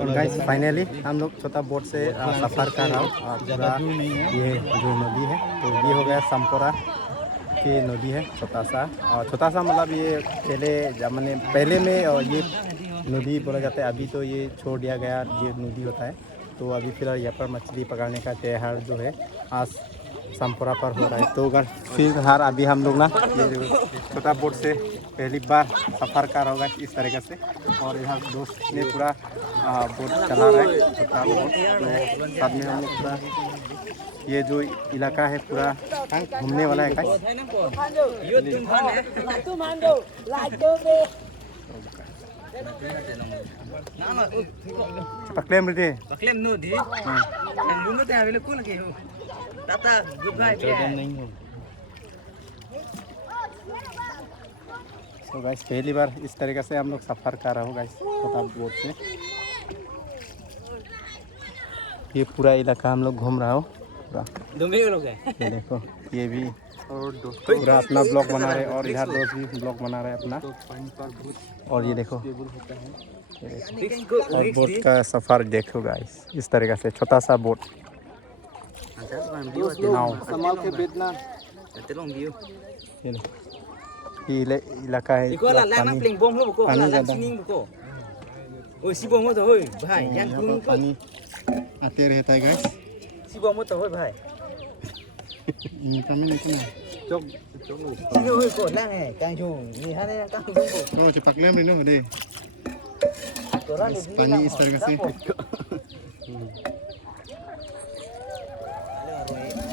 और guys finally हम लोग छोटा बोट से सफ़र कर रहा हूँ पूरा ये जो नदी है तो ये हो गया समपोरा की नदी है छोटा सा मतलब ये पहले में ये नदी बोला जाता है। अभी तो ये छोड़ दिया गया ये नदी होता है। तो अभी फिलहाल यहाँ पर मछली पकड़ने का त्यौहार जो है आज समपुरा पर हो रहा है। तो फिर अभी हम लोग ना ये जो छोटा बोट से पहली बार सफ़र कर रहा होगा इस तरीके से। और यहाँ दोस्त ने पूरा बोट चला रहा है छोटा बोट। तो साथ में हम लोग पूरा ये जो इलाका है पूरा घूमने वाला है। पकलेम रे पकलेम नो दी लूंगा तो अवेले कौन के हो ताता गुड बाय नहीं हो। तो गाइस पहली बार इस तरीके से हम लोग सफ़र कर रहे हो गाइस छोटा बोट से। ये पूरा इलाका हम लोग घूम रहा हो पूरा। ये देखो ये भी पूरा अपना ब्लॉग बना रहे और इधर दोस्त भी ब्लॉग बना रहे अपना। और ये देखो और बोट का सफ़र देखो गाइस इस तरीके से छोटा सा बोट संभाल के बैठना। ये इलाका है पानी आते रहता है गाइस। पकलेम रे नो दे पानी इस तरह से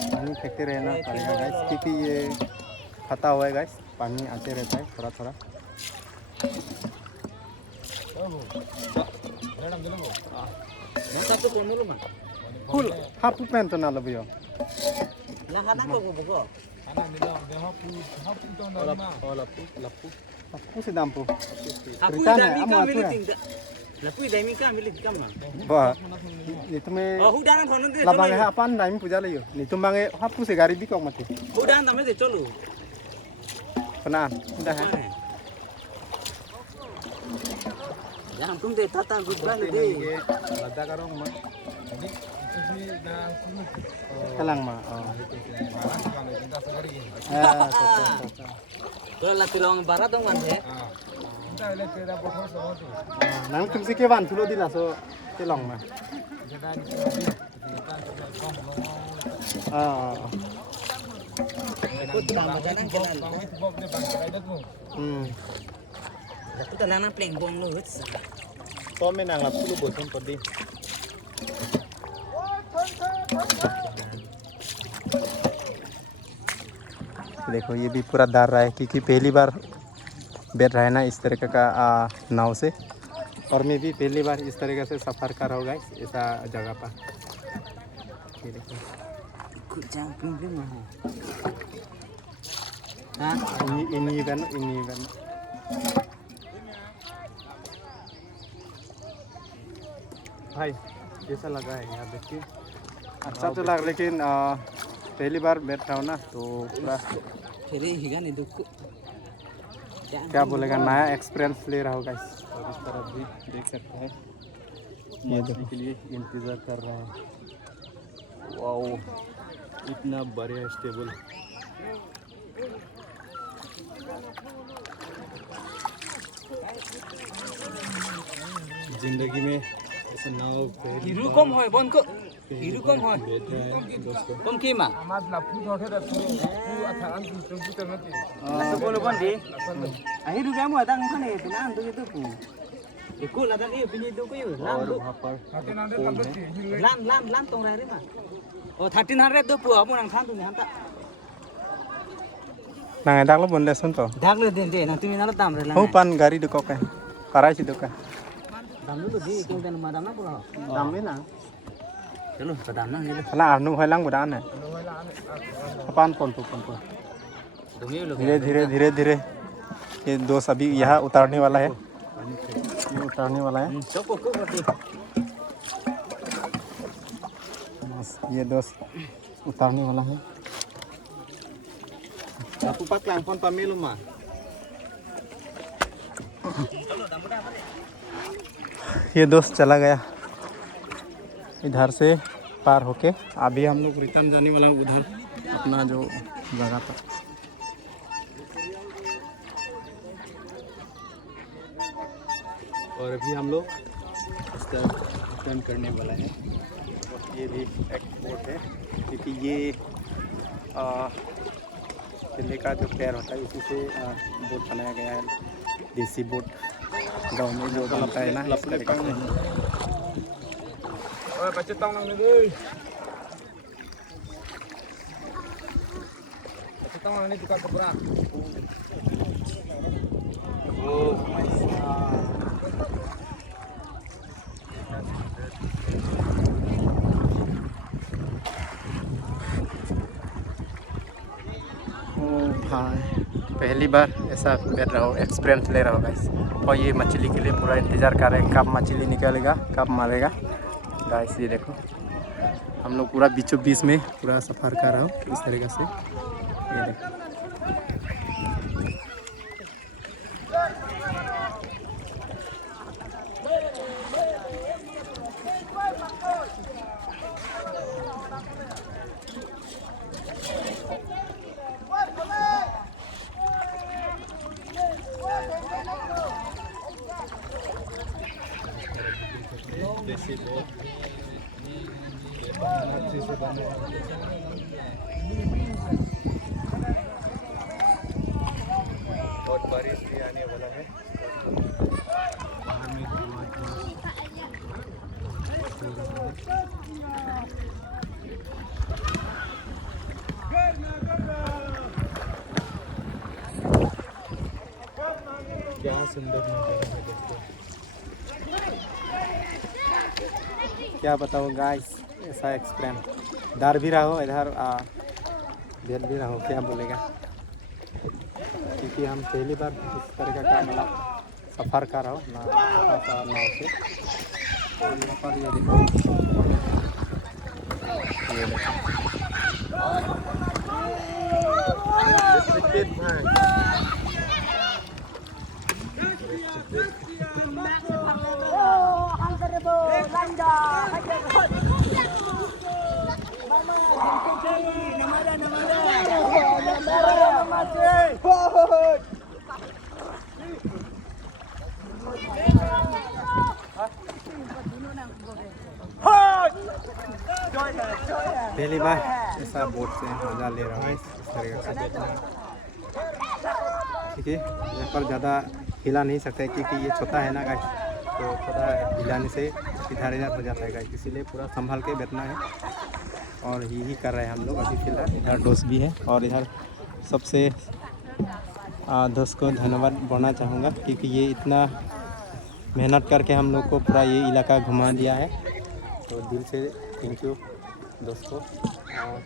पानी फेंकते रहना पड़ेगा गाइस क्योंकि ये फटा हुआ है गाइस। पानी आते रहता है थोड़ा थोड़ा। फुल हाफ पैंट तो ना लो भैया lappu si dampu ritana amu atu lappu dai mi kam milik kam ba ni tume hudan thonon de labang ha pan dai mi puja layo ni tumbange happu se gari bikok mate hudan tame de cholu penan udah ha jangan tum de tata gudban de lada karong ma kalang ma kalau lagi long barat dong kan ya? Nang tuh ke ban tulo di laso ke long mah. Aku tambah jalan jalan. Aku tanah pleng bom lu. To menang lah tulo bosan tadi. देखो ये भी पूरा दार रहा है क्योंकि पहली बार बैठ रहा है ना इस तरीके का नाव से। और मैं भी पहली बार इस तरीके से सफ़र कर रहा हूँ गाइस ऐसा जगह पर। ये देखो भाई कैसा लगा है यार देखिए अच्छा तो लगा लेकिन पहली बार बैठ रहा हूँ ना तो पूरा क्या बोलेगा नया एक्सपीरियंस ले रहा होगा। और इस तरफ भी देख सकते हैं मछली के लिए इंतज़ार कर रहा है। वाओ इतना बढ़िया स्टेबल। जिंदगी में ऐसा नाव हिरू कम है बन को हिरू कम है कम की मां आमाद लाफू थोड़े रखो तू अथान तू तो मत तो बोलो बन दे हिरू का मो दांग खने तो नाम तो तो पू देखो लगा ये बिनी तो कोई नाम तो लान लान लान तोंग रे मा ओ 1300 तो पू अब नंग थान तू हांता नंग दाग लो बंदे सुन तो दाग ले दे ना तुम नाला दाम रे ला हो पान गाड़ी दुको का कराई सी दुका दाम लो दे कें तन मा दाम ना पुरा दाम में ना चलो दाम ना ले ला अनु है लांग बदान है पान पन तो धीरे धीरे धीरे धीरे ये दोस्त अभी यहाँ उतारने वाला है। ये उतारने वाला है ये दोस्त उतारने वाला है। aku pak lampon pamilu mah ये दोस्त चला गया इधर से पार होके। अभी हम लोग रिटर्न जाने वाला उधर अपना जो जगह पर। और अभी हम लोग इस तरफ रिटर्न करने वाला है। और ये भी एक बोट है, क्योंकि ये केले का जो पेड़ होता है इसी से बोट बनाया गया है। देसी बोट गाँव में जो बनता है ना, इस तरीके से। हाँ, पहली बार ऐसा कर रहा हो, एक्सपीरियंस ले रहा होगा इस। और ये मछली के लिए पूरा इंतज़ार कर रहे हैं कब मछली निकलेगा, कब मारेगा। गाइस ये देखो, हम लोग पूरा बीचों बीच में पूरा सफ़र कर रहा हूँ इस तरीके से। ये देखो, देसी बोट बहुत बारिश भी आने वाला है। क्या सुंदर नज़ारा है दोस्तों, क्या बताओ गाइस। ऐसा एक्सपीरियंस डर भी रहा हो इधर, डर भी रहा हो, क्या बोलेगा, क्योंकि हम पहली बार इस तरीके का मतलब सफ़र कर रहा हूँ ना, नाव से। और यहाँ पर ये देखो, ये पहली बार ऐसा बोट से मज़ा ले रहा हूँ इस तरीके का। ठीक है, यहाँ पर ज़्यादा हिला नहीं सकते क्योंकि ये छोटा है ना गाइस, तो थोड़ा हिलाने से इधर इधर हो जाता है गाइस, इसीलिए पूरा संभाल के बैठना है। और यही कर रहे हैं हम लोग अभी फ़िलहाल। इधर दोस्त भी है, और इधर सबसे दोस्त को धन्यवाद बोलना चाहूँगा, क्योंकि ये इतना मेहनत करके हम लोग को पूरा ये इलाका घुमा दिया है। तो दिल से थैंक यू दोस्तों। और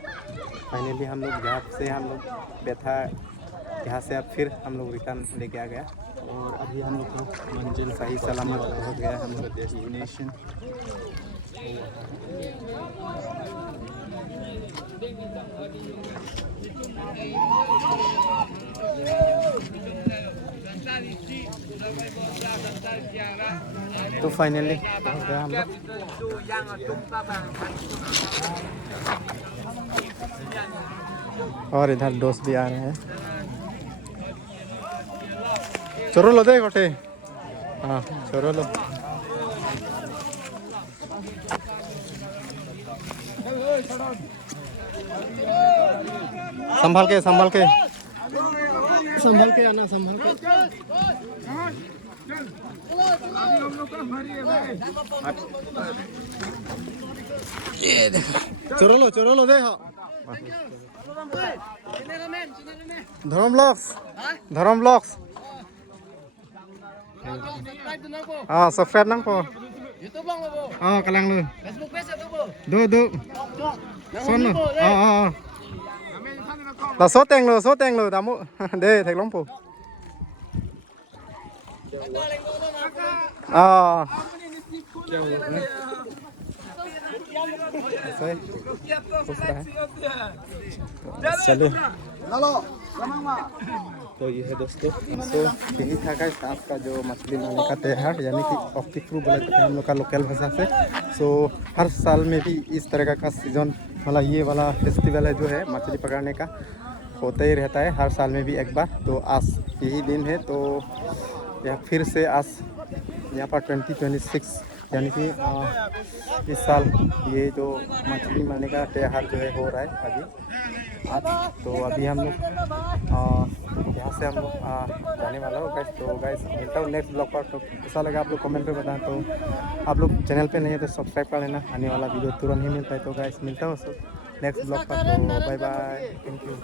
फाइनली हम लोग जहाँ से हम लोग बैठा, यहाँ से अब फिर हम लोग रिटर्न लेके आ गया। और अभी हम लोग को मंजिल सही सलामत पहुँच गया हम लोग डेस्टिनेशन। तो फाइनली पहुँच गया हम लोग। और इधर दोस्त भी आ रहे हैं। चोरो लो दे गोटे, हाँ चोरो लो। संभाल के संभाल के संभाल के आना, संभाल के। ये देखो, चोरो लो दे। हाँ धर्म ब्लॉग्स हाँ subscribe नang po oh kalang lu Facebook page itu po do son lu là số tiền lu tamu de thek long po चलो तो ये है दोस्तों। तो यही था गाइस आज का जो मछली मारने का त्यौहार, यानी कि ऑक्टिक्रू बोले थे हम लोग का लोकल भाषा से। सो हर साल में भी इस तरह का सीजन मतलब ये वाला फेस्टिवल है जो है मछली पकड़ने का होता ही रहता है हर साल में भी एक बार। तो आज यही दिन है, तो यह फिर से आज यहाँ पर 2026 यानी कि इस साल ये जो मछली मारने का त्यौहार जो है हो रहा है अभी आज। तो अभी हम लोग यहाँ से हम लोग जाने वाला हो गैस। तो गैस मिलता हूँ नेक्स्ट ब्लॉग पर। तो कैसा लगा आप लोग कमेंट पे बताएं। तो आप लोग चैनल पे नहीं है तो सब्सक्राइब कर लेना, आने वाला वीडियो तुरंत ही मिलता है। तो गैस मिलता हूँ नेक्स्ट ब्लॉग पर। तो बाय बाय, थैंक यू।